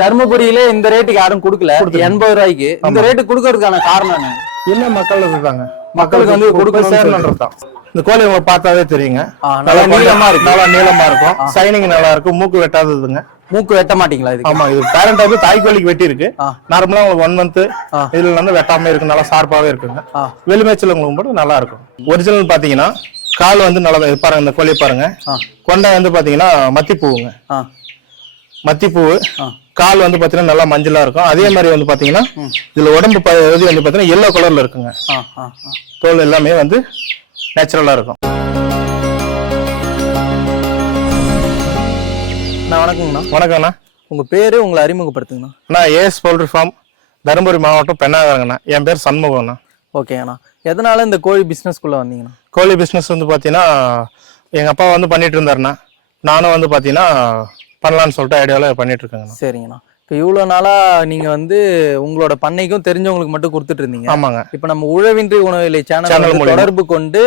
தர்மபுரியில இந்த ரேட்டுக்கு யாரும் கொடுக்கல, 80 ரூபாய்க்கு. இந்த ரேட்டு கொடுக்கறதுக்கான காரணம் என்ன மக்கள் இருக்காங்க, மக்களுக்கு வந்து கொடுக்கணும். இந்த கோழி உங்களுக்கு பார்த்தாவே தெரியுங்க, நல்லா நீளமா இருக்கு, நல்லா நீளமா இருக்கும், சைனிங் நல்லா இருக்கும், மூக்கு வெட்டாததுங்க. மூக்கு வெட்ட மாட்டீங்களா இது? ஆமா, இது பேரண்ட் வந்து தாய்க்கோழிக்கு வெட்டி இருக்கு. நார்மலா உங்களுக்கு 1 மந்த் இதுல வந்து வெட்டாம இருக்கு, நல்லா ஷார்ப்பாவே இருக்குங்க. வெளிமேச்சல் உங்களுக்கு மட்டும் நல்லா இருக்கும். ஒரிஜினல் பாத்தீங்கன்னா கால் வந்து நல்லா பாருங்க, இந்த கோழியை பாருங்க. கொண்டை வந்து பாத்தீங்கன்னா மத்திப்பூவுங்க, மத்திப்பூ. கால் வந்து பாத்தீங்கன்னா நல்லா மஞ்சளா இருக்கும். அதே மாதிரி வந்து பாத்தீங்கன்னா இதுல உடம்பு பகுதி வந்து பாத்தீங்கன்னா எல்லோ கலர்ல இருக்குங்க. தோல் எல்லாமே வந்து நேச்சுரலா இருக்கும். வணக்கங்கண்ணா. வணக்கம்ண்ணா. உங்க பேரு, உங்களை அறிமுகப்படுத்துங்கண்ணா. நான் ஏஎஸ் பவுல்ட்ரி ஃபார்ம், தருமபுரி மாவட்டம், பெண்ணாகரங்கண்ணா. என் பேர் சண்முகம்ண்ணா. ஓகேண்ணா. எதனால இந்த கோழி பிசினஸ்க்குள்ள வந்தீங்கண்ணா? கோழி பிசினஸ் வந்து பாத்தீங்கன்னா எங்க அப்பா வந்து பண்ணிட்டு இருந்தாருண்ணா, நானும் வந்து பாத்தீங்கன்னா பண்ணலான்னு சொல்லிட்டு ஐடியாவில் பண்ணிட்டு இருக்கேங்கண்ணா. சரிங்கண்ணா. இப்போ இவ்வளோ நாளா நீங்க வந்து உங்களோட பண்ணைக்கும் தெரிஞ்சவங்களுக்கு மட்டும் கொடுத்துட்டு இருந்தீங்க. ஆமாங்க. இப்போ நம்ம உழவின்றி உணவிலை சேனல் தொடர்பு கொண்டு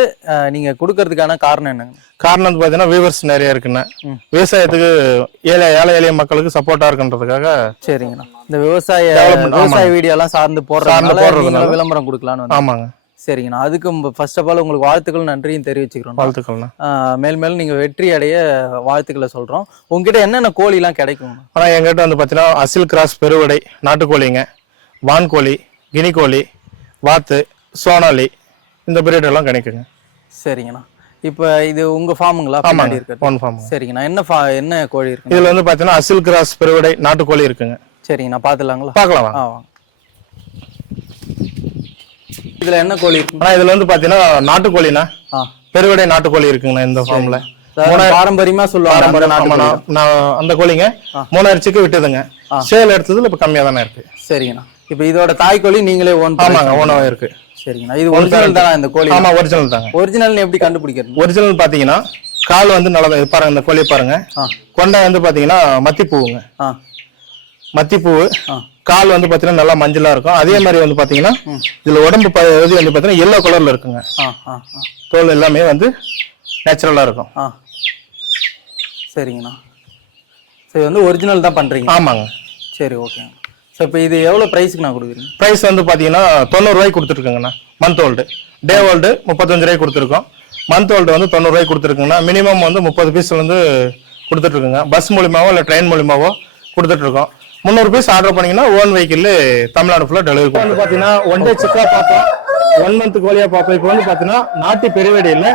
நீங்க கொடுக்கறதுக்கான காரணம் என்னங்க? காரணம் வந்து பாத்தீங்கன்னா வியூவர்ஸ் நிறைய இருக்குண்ணா, விவசாயத்துக்கு ஏழை எளிய மக்களுக்கு சப்போர்ட்டா இருக்குன்றதுக்காக. சரிங்கண்ணா. இந்த விவசாய வீடியோ எல்லாம் சார்ந்து போடுறதுனால விளம்பரம் கொடுக்கலான்னு. ஆமாங்க. சரிங்கண்ணா. அதுக்கு ஃபர்ஸ்ட் ஆஃப் ஆல் உங்களுக்கு வாழ்த்துக்கள், நன்றியும் தெரிவிச்சுக்கிறோம். வாழ்த்துக்கள்ண்ணா. மேலும் நீங்க வெற்றி அடைய வாழ்த்துக்களை சொல்றோம். உங்ககிட்ட என்னென்ன கோழி எல்லாம் கிடைக்கும்? ஆனா எங்கிட்ட வந்து பாத்தீங்கன்னா அசில் கிராஸ் பெருவடை நாட்டுக்கோழிங்க, வான்கோழி, கினி கோழி, வாத்து, சோனாலி, இந்த பிரீட் எல்லாம் கிடைக்குங்க. சரிங்கண்ணா. இப்ப இது உங்க ஃபார்முங்களா? சரிங்கண்ணா. என்ன கோழி இருக்கு இதுல வந்து பாத்தீங்கன்னா அசில் கிராஸ் பெருவடை நாட்டுக்கோழி இருக்குங்க. சரிங்கண்ணா. பாத்துலாங்களா? பாக்கலாம். இதுல என்ன கோழி இருக்கு? இதுல வந்து பாத்தீங்கன்னா நாட்டுக்கோழினா பெருவடை நாட்டுக்கோழி இருக்குங்கண்ணா. இந்த ஃபார்ம்ல பாரம்பரியமா சொல்லுவாங்க அந்த கோழிங்க 3000 சிக்கு விட்டுதுங்க. சேல் எடுத்ததுல இப்ப கம்மியா தானே இருக்கு. சரிங்கண்ணா. இப்ப இதோட தாய்க்கோழி நீங்களே ஓனவா இருக்கு. சரிங்கண்ணா. இது ஒரிஜினல் தானா இந்த கோழி? ஆமா, ஒரிஜினல் தாங்க. ஒரிஜினல் எப்படி கண்டுபிடிக்கிறது? ஒரிஜினல் பாத்தீங்கன்னா கால் வந்து நல்லா பாருங்க, இந்த கோழியை பாருங்க. கொண்டை வந்து பாத்தீங்கன்னா மத்திப்பூவுங்க, மத்திப்பூ. கால் வந்து பாத்தீங்கன்னா நல்லா மஞ்சளா இருக்கும். அதே மாதிரி வந்து பாத்தீங்கன்னா இதுல உடம்பு பகுதி வந்து பாத்தீங்கன்னா எல்லோ கலர்ல இருக்குங்க. தோல் எல்லாமே வந்து நேச்சுரலா இருக்கும். சரிங்கண்ணா. சரி, வந்து ஒரிஜினல் தான் பண்றீங்க? ஆமாங்க. சரி, ஓகே. சார் இப்போ இது எவ்வளவு பிரைஸ்க்கு நான் கொடுக்குறீங்க? பிரைஸ் வந்து பாத்தீங்கன்னா 90 ரூபாய்க்கு கொடுத்துருக்கேங்கண்ணா. மந்த் ஓல்டு, டே ஓல்டு 35 ரூபாய்க்கு கொடுத்துருக்கோம். மந்த் ஓல்டு வந்து 90 ரூபாய்க்கு கொடுத்துருக்குங்கண்ணா. மினிமம் வந்து 30 பீஸ் வந்து கொடுத்துட்டு இருக்குங்க. பஸ் மூலியமாவோ இல்லை ட்ரெயின் மூலியமாவோ கொடுத்துட்டு இருக்கோம். 300 பீஸ் ஆர்டர் பண்ணீங்கன்னா ஓன் வெஹிக்கிள் தமிழ்நாடு ஃபுல்லா டெலிவரி பண்ணுவோம். வந்து பாத்தீங்கன்னா 1 டே சிக்கா பார்ப்போம், 1 மந்த் கோழியா பார்ப்போம். இப்போ வந்து பாத்தீங்கன்னா நாட்டு பெருவடை இல்ல,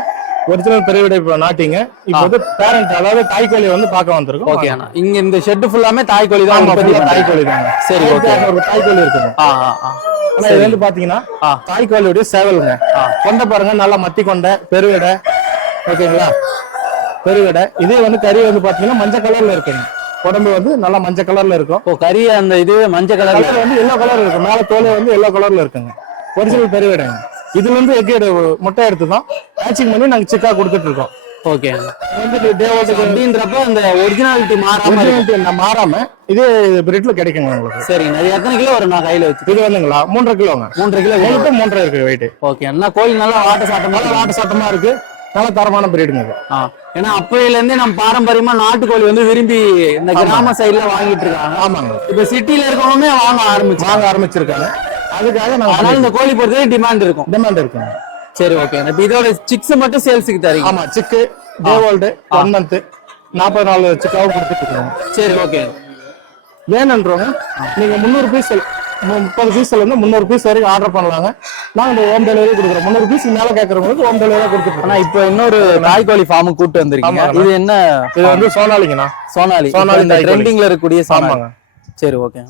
ஒரிஜினல் பெருவடை நாட்டிங்க. இப்போ வந்து பேரண்ட், அதாவது தாய்க்கோழி வந்து பார்க்க வந்திருக்கோம். ஓகே. இங்க இந்த ஷெட் ஃபுல்லாமே தாய்க்கோழி தான். தாய்க்கோழி தாங்க. சரி, ஓகே. ஒரு தாய்க்கோழி இருக்குங்க. ஆனா இது வந்து பாத்தீங்கன்னா தாய்க்கோழியோட சேவலுங்க. கொண்டை பாருங்க, நல்லா மத்தி கொண்டை, பெருவடை. ஓகேங்களா? பெருவடை. இதே வந்து கறி வந்து பாத்தீங்கன்னா மஞ்சள் கலர்ல இருக்குங்க. உடம்பு வந்து நல்லா மஞ்சள் கலர்ல இருக்கும். கறி அந்த இது மஞ்சள் கலர்ல வந்து எல்லோ கலர்ல இருக்கும். மேல தோலை வந்து எல்லோ கலர்ல இருக்குங்க. ஒரிஜினல் பெருவடைங்க. இதுல இருந்து எக் முட்டை எடுத்து தான் பேட்சிங் பண்ணி நாங்க சிக்கா கொடுத்துட்டு இருக்கோம். ஓகே. அப்படின்றப்ப அந்த ஒரிஜினாலிட்டி மாறாம இதே பிரீட்ல கிடைக்குங்க உங்களுக்கு. சரிங்க. அது எத்தனை கிலோ வரும் நான் கையில வச்சு? இது வந்துங்களா 3.5 கிலோங்க. 3.5 கிலோ. 3.5 இருக்கு வெயிட். ஓகே. என்ன கோழி நல்லா வாட்ட சாட்டமா இருக்கு. நல்ல தரமான பிரீடுங்க இது. ஏன்னா அப்பையில இருந்தே நம்ம பாரம்பரியமா நாட்டுக்கோழி வந்து விரும்பி இந்த கிராம சைட்ல வாங்கிட்டு இருக்காங்க. ஆமாங்க. இப்ப சிட்டில இருக்கவங்க வாங்க ஆரம்பிச்சிருக்காங்க. அதுக்காக அதனால இந்த கோழி பொறுத்தவரை டிமாண்ட் இருக்குங்க. சரி, ஓகே. இப்ப இதோட சிக்ஸ் மட்டும் சேல்ஸுக்கு தரீங்க? ஆமா, சிக்கு டே ஓல்டு 1 மந்த் 44 சிக்காவும் கொடுத்துட்டு இருக்கோம். சரி, ஓகே. வேணுன்றவங்க நீங்க 300 பீஸ் 30 பீஸ்ல இருந்து 300 பீஸ் வரைக்கும் ஆர்டர் பண்ணலாங்க. நாங்க ஹோம் டெலிவரி கொடுக்குறோம். 300 பீஸ் மேல கேட்கறவங்களுக்கு ஹோம் டெலிவரி கொடுத்துருக்கோம். ஆனா இப்போ இன்னொரு நாய்க்கோழி ஃபார்ம் கூட்டு வந்திருக்கீங்க. இது என்ன? இது வந்து சோனாலிங்கண்ணா. சோனாலி ட்ரெண்டிங்ல இருக்கக்கூடிய சாமாங்க. சரி, ஓகே.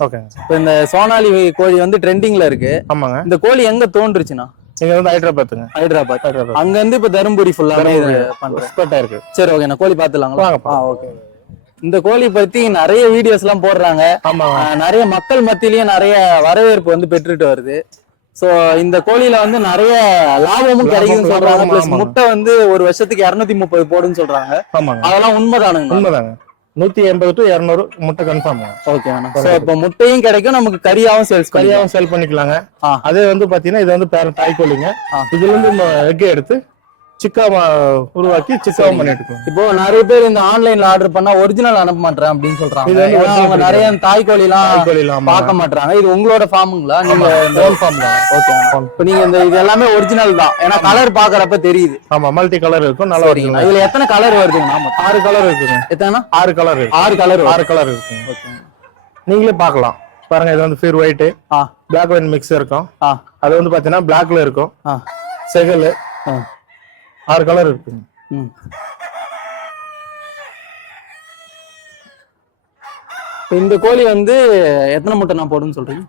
இப்போ இந்த சோனாலி கோழி வந்து ட்ரெண்டிங்ல இருக்கு. ஆமாங்க. இந்த கோழி எங்க தோன்றுச்சுன்னா? இங்க வந்து ஹைதராபாத்துங்க. ஹைதராபாத். அங்க இருந்து இப்ப தருமபுரி ஃபுல்லாவே எக்ஸ்பர்ட்டா இருக்கு. சரி, ஓகே. நான் கோழி பாத்துலாங்களா? ஓகே. இந்த கோழி பத்தி நிறைய வீடியோஸ் எல்லாம் போடுறாங்க. நிறைய மக்கள் மத்தியிலயும் நிறைய வரவேற்பு வந்து பெற்றுட்டு வருது. சோ இந்த கோழியில வந்து நிறைய லாபமும் கிடைக்குதுன்னு சொல்றாங்க. பிளஸ் முட்டை வந்து ஒரு வருஷத்துக்கு 230 போடுன்னு சொல்றாங்க. அதெல்லாம் உண்மைதானுங்க? உண்மைதாங்க. 180 to 200 முட்டை கன்ஃபார்ம். ஓகே. சோ இப்போ முட்டையும் கிடைக்கும், நமக்கு கறியாவும் சேல் பண்ணிக்கலாங்க. அதே வந்து பாத்தீங்கன்னா இது வந்து தாய்க்கோழிங்க. இதுல இருந்து எக் எடுத்து சிக்கா உருவாக்கி சிக்காவும் பண்ணிட்டு இருக்கோம். இப்போ நிறைய பேர் இந்த ஆன்லைன்ல ஆர்டர் பண்ணா ஒரிஜினல் அனுப்ப மாட்டேன் அப்படின்னு சொல்றாங்க. இது வந்து ஏன்னா அவங்க நிறைய தாய்கோழி எல்லாம் ஆமா. பார்க்க மாட்டாங்க. இது உங்களோட ஃபார்முங்களா? நீங்க ஓன் ஃபார்ம் தான். ஓகே. இப்போ நீங்க இந்த இது எல்லாமே ஒரிஜினல் தான், ஏன்னா கலர் பாக்குறப்ப தெரியுது. ஆமா, மல்டி கலர் இருக்கும். நல்லா சரிங்க. இதுல எத்தனை கலர் வருதுங்க? 6 கலர் இருக்குங்க. எத்தனை? 6 கலர் இருக்கு. 6 கலர் இருக்குங்க. ஓகே, நீங்களே பார்க்கலாம். பாருங்க, இது வந்து pure white, black white mix இருக்கும். அது வந்து பாத்தீங்கன்னா பிளாக்ல இருக்கும். செகல் 6 கலர் இருக்குங்க. இந்த கோழி வந்து எத்தனை முட்டை நான் போடுன்னு சொல்றீங்க?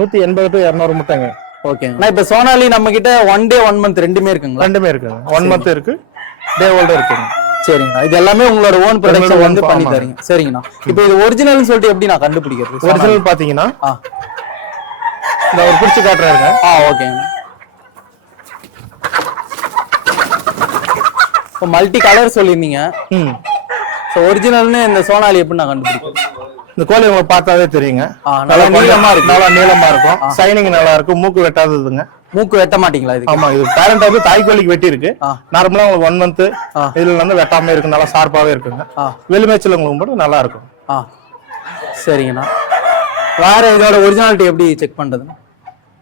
180 to 200 முட்டைங்க. ஓகே. நான் இப்ப சோனாலி நம்ம கிட்ட 1 day 1 month ரெண்டுமே இருக்குங்களா? ரெண்டுமே இருக்குங்க. 1 month இருக்கு, டே ஓல்ட் இருக்குங்க. சரிங்கண்ணா. இது எல்லாமே உங்களோட ஓன் ப்ரொடக்ஷன் வந்து பண்ணி தரீங்க. சரிங்கண்ணா. இப்போ இது ஒரிஜினல்னு சொல்லிட்டு எப்படி நான் கண்டுபிடிக்கிறது? ஒரிஜினல் பாத்தீங்கன்னா இந்த ஒரு பிடிச்சு காட்டுறாருங்க. ஓகேங்க. இப்போ மல்டி கலர் சொல்லிருந்தீங்க. ஸோ ஒரிஜினல்னு இந்த சோனாலி எப்படி நான் கண்டுபிடிக்கிறேன்? இந்த கோழி உங்களுக்கு பார்த்தாவே தெரியுங்க. நல்லா நீளமா இருக்கு. நல்லா நீளமா இருக்கும். சைனிங் நல்லா இருக்கும். மூக்கு வெட்டாததுங்க. மூக்கு வெட்ட மாட்டீங்களா இது? ஆமா, இது பேரண்ட் வந்து தாய்கோழிக்கு வெட்டி இருக்கு. நார்மலா உங்களுக்கு 1 month இதுல வந்து வெட்டாம இருக்கு. நல்லா ஷார்ப்பாவே இருக்குங்க. வெளிமேச்சல் உங்களுக்கு மட்டும் நல்லா இருக்கும். சரிங்கண்ணா. வேற இதோட ஒரிஜினாலிட்டி எப்படி செக் பண்றதுங்க?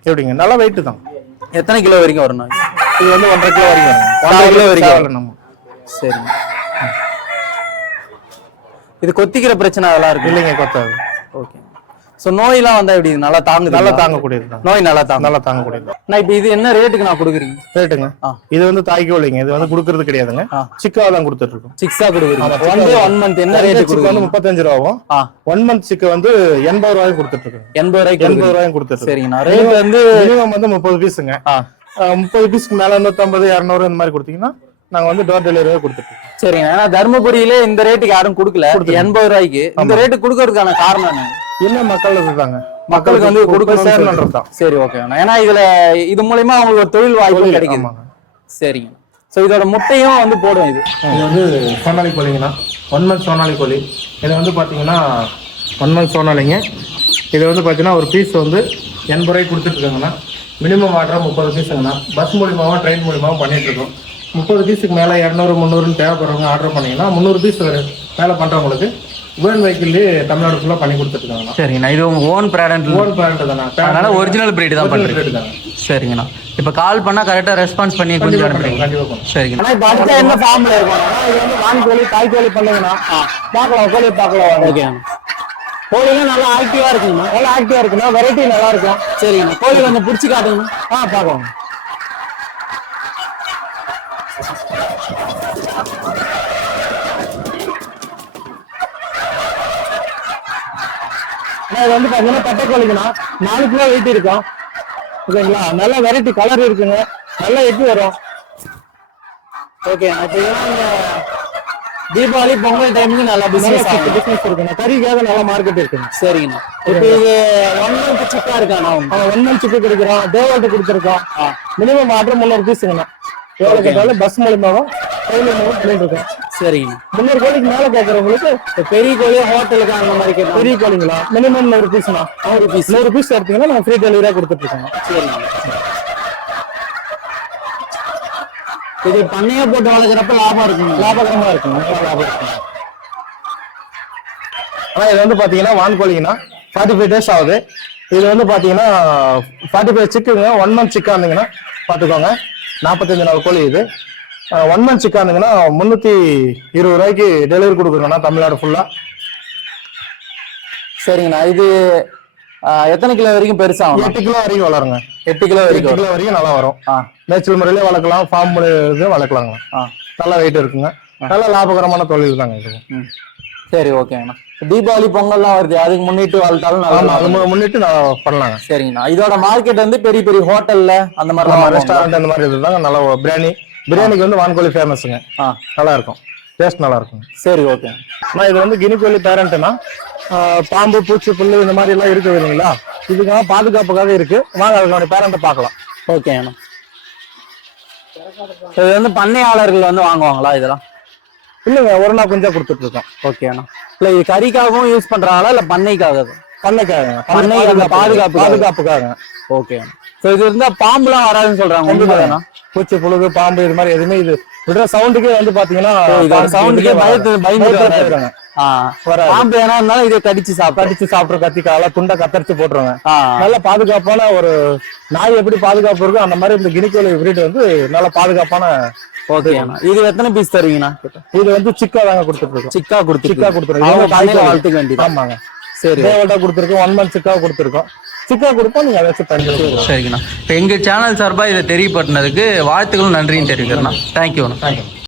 எப்படிங்க? நல்லா வெயிட் தான். எத்தனை கிலோ வரைக்கும் வரும்? இது வந்து 1.5 கிலோ வரைக்கும் வரும். 1.5 கிலோ வரைக்கும். சரிங்க. இது கொத்திக்கிற பிரச்சனை அதெல்லாம் இருக்கு இல்லைங்க? கொத்தாது. ஓகே. சோ நோயெல்லாம் வந்தா எப்படி நல்லா தாங்குது? நல்லா தாங்கக்கூடியது. நோய் நல்லா தாங்கக்கூடியது. நான் இப்போ இது என்ன ரேட்டுக்கு நான் கொடுக்குறீங்க? ரேட்டுங்க, இது வந்து தாய்கோழிங்க. இது வந்து கொடுக்கறது கிடையாதுங்க. சிக்கா தான் கொடுத்துட்டு இருக்கோம். சிக்ஸா கொடுக்குறீங்க. 1 day 1 month என்ன ரேட் கொடுக்குறீங்க? வந்து 35 ரூபாயும் 1 month சிக்கா வந்து 80 ரூபாயும் கொடுத்துட்டு இருக்கோம். 80 ரூபாயும் கொடுத்துட்டு. சரிங்கண்ணா. ரேட் வந்து மினிமம் வந்து 30 பீஸுங்க. 30 பீஸ்க்கு மேல 150 200 இந்த மாதிரி கொடுத்தீங்கன்னா நாங்க வந்து டோர் டெலிவரியா கொடுத்துருக்கோம். சரிங்க. ஏன்னா தர்மபுரியில இந்த ரேட்டுக்கு யாரும் கொடுக்கல. 80 ரூபாய்க்கு இந்த ரேட்டு கொடுக்கறதுக்கான காரணம் என்ன? மக்கள் இதுதாங்க. மக்களுக்கு வந்து கொடுக்கணும் தான். சரி, ஓகே. ஏன்னா இதுல இது மூலமா அவங்களுக்கு ஒரு தொழில் வாய்ப்பு கிடைக்குது. சரிங்க. சோ இதோட முட்டையும் வந்து போடும். இது வந்து சோனாலி கோழிங்கண்ணா. 1 month சோனாலி கோழி. இது வந்து பாத்தீங்கன்னா 1 month சோனாலிங்க. இது வந்து பாத்தீங்கன்னா ஒரு பீஸ் வந்து 80 ரூபாய்க்கு கொடுத்துட்டு இருக்காங்கண்ணா. மினிமம் ஆர்டர் 30 பீஸுங்கண்ணா. பஸ் மூலியமாவும் ட்ரெயின் மூலியமாவும் பண்ணிட்டு இருக்கோம். 30 பீஸுக்கு மேல 200 300 தேவைப்படுறவங்க ஆர்டர் பண்ணீங்கன்னா 300 பீஸ் மேல பண்றவங்களுக்கு வேன் வெஹிக்கிள்லயே தமிழ்நாடு ஃபுல்லா பண்ணி கொடுத்துருக்காங்க. சரிங்கண்ணா. இது உங்க ஓன் பிராண்ட் தானே? அதனால ஒரிஜினல் பிரீட் தான் பண்றீங்க. சரிங்கண்ணா. இப்ப கால் பண்ணா கரெக்டா ரெஸ்பான்ஸ் பண்ணி கொஞ்சம் அனுப்புறீங்க. சரிங்கண்ணா. இப்ப அடுத்த என்ன ஃபார்ம்ல இருக்கும்? இது வந்து வான்கோழி தாய்கோழி பண்ணீங்கன்னா பார்க்கலாம், கோழி பார்க்கலாம். ஓகேண்ணா. கோழிலாம் நல்லா ஆக்டிவா இருக்குங்கண்ணா. நல்லா ஆக்டிவா இருக்குண்ணா. வெரைட்டி நல்லா இருக்கும். சரிங்கண்ணா. கோழி கொஞ்சம் பிடிச்சி காட்டுங்கண்ணா. பார்க்கலாம். இது வந்து பாத்தீங்கன்னா பட்டை கோழிக்குண்ணா. 4 கிலோ வெயிட் இருக்கும். ஓகேங்களா? நல்ல வெரைட்டி கலர் இருக்குங்க. நல்லா எட்டி வரும். ஓகே. தீபாவளி பொங்கல் டைமுக்கு நல்லா பிசினஸ் இருக்குண்ணா. கறிக்காக நல்ல மார்க்கெட் இருக்குங்க. சரிங்கண்ணா. இப்போ இது 1 month சிக்கா இருக்காண்ணா. 1 month சிக்கு கொடுக்குறோம். டேவால்ட்டு கொடுத்துருக்கோம். Minimum order 300 பீஸுங்கண்ணா. எவ்வளவு கேட்டாலும் பஸ் மூலியமாவும் ட்ரெயின் மூலியமாவும் பண்ணிட்டு இருக்கோம். சரிங்க. 300 கோழிக்கு மேல கேட்கறவங்களுக்கு பெரிய கோழி ஹோட்டலுக்கு அந்த மாதிரி கேட்கலாம். பெரிய கோழிங்களா? மினிமம் 100 பீஸ்னா 100 பீஸ் எடுத்தீங்கன்னா நாங்க ஃப்ரீ டெலிவரியா கொடுத்துட்டு இருக்கோம். சரிங்க. இது பண்ணையா போட்டு வளர்க்குறப்ப லாபம் இருக்குங்க. லாபகரமா இருக்குங்க. லாபம் இருக்குங்க. ஆனா இது வந்து பாத்தீங்கன்னா வான்கோழிங்கன்னா 45 days ஆகுது. இது வந்து பாத்தீங்கன்னா 45 சிக்குங்க. 1 month சிக்கா இருந்தீங்கன்னா பாத்துக்கோங்க. 45 நாள் கோழி இது. 1 month சிக்கா இருந்தீங்கன்னா 320 ரூபாய்க்கு டெலிவரி கொடுக்குறோம்னா தமிழ்நாடு ஃபுல்லா. சரிங்கண்ணா. இது எத்தனை கிலோ வரைக்கும் பெருசா? 8 கிலோ வரைக்கும் வளருங்க. 8 கிலோ வரைக்கும் நல்லா வரும். நேச்சுரல் முறையிலே வளர்க்கலாம், ஃபார்ம் முறையிலே வளர்க்கலாங்க. நல்லா வெயிட் இருக்குங்க. நல்ல லாபகரமான தொழில் தாங்க இது. சரி, ஓகேங்கண்ணா. தீபாவளி பொங்கல்லாம் வருது, அதுக்கு முன்னிட்டு வளர்த்தாலும் நல்லா முன்னிட்டு நான் பண்ணலாங்க. சரிங்கண்ணா. இதோட மார்க்கெட் வந்து பெரிய பெரிய ஹோட்டல்ல அந்த மாதிரி ரெஸ்டாரண்ட் அந்த மாதிரி இதுதாங்க. நல்லா பிரியாணிக்கு வந்து வான்கோழி ஃபேமஸுங்க. நல்லா இருக்கும், டேஸ்ட் நல்லா இருக்கும். சரி, ஓகே. நான் இது வந்து கினிக்கோழி பேரண்ட்னா பாம்பு பூச்சி புல்லு இந்த மாதிரி எல்லாம் இருக்குது இல்லைங்களா, இதுக்காக பாதுகாப்புக்காக இருக்கு. வாங்க அதுக்கான பேரண்ட்டை பார்க்கலாம். ஓகேண்ணா. இது வந்து பண்ணையாளர்கள் வந்து வாங்குவாங்களா இதெல்லாம்? இல்லைங்க, ஒரு நாள் கொஞ்சம் கொடுத்துட்டு இருக்கோம். ஓகேண்ணா. இல்ல இது கறிக்காகவும் யூஸ் பண்றாங்களா இல்ல பண்ணைக்காக? பண்ணைக்காக, பாதுகாப்புக்காக. ஓகே. ஸோ இது இருந்தா பாம்புலாம் வராதுன்னு சொல்றாங்க. பூச்சி புழுகு பாம்பு இது மாதிரி எதுவுமே இது விடுற சவுண்டுக்கே வந்து பாத்தீங்கன்னா சவுண்டுக்கே பயந்து போயிடுறாங்க. பாம்பு ஏன்னா இதை கடிச்சு சாப்பிட்ற கத்திக்கால துண்டை கத்தரிச்சு போட்டுருவாங்க. நல்ல பாதுகாப்பான ஒரு நாய் எப்படி பாதுகாப்பு இருக்கும் அந்த மாதிரி இந்த கினிக்கோழி பிரீட் வந்து நல்ல பாதுகாப்பான. ஓகேண்ணா. இது எத்தனை பீஸ் தருவீங்கண்ணா? இது வந்து சிக்கா தாங்க கொடுத்துட்டு இருக்கோம். சிக்கா கொடுத்துருக்கோம். வளர்த்துக்க வேண்டியது. ஆமாங்க. சரி, டேவோல்டா கொடுத்துருக்கோம். 1 month சிக்கா கொடுத்துருக்கோம். சிக்கா கொடுப்போம், நீங்க அதை வச்சு பயன்படுத்தி. சரிங்கண்ணா. இப்போ எங்க சேனல் சார்பா இதை தெரியப்படுத்தினதுக்கு வாழ்த்துக்கள், நன்றியும் தெரிவிக்கிறேண்ணா. தேங்க்யூண்ணா.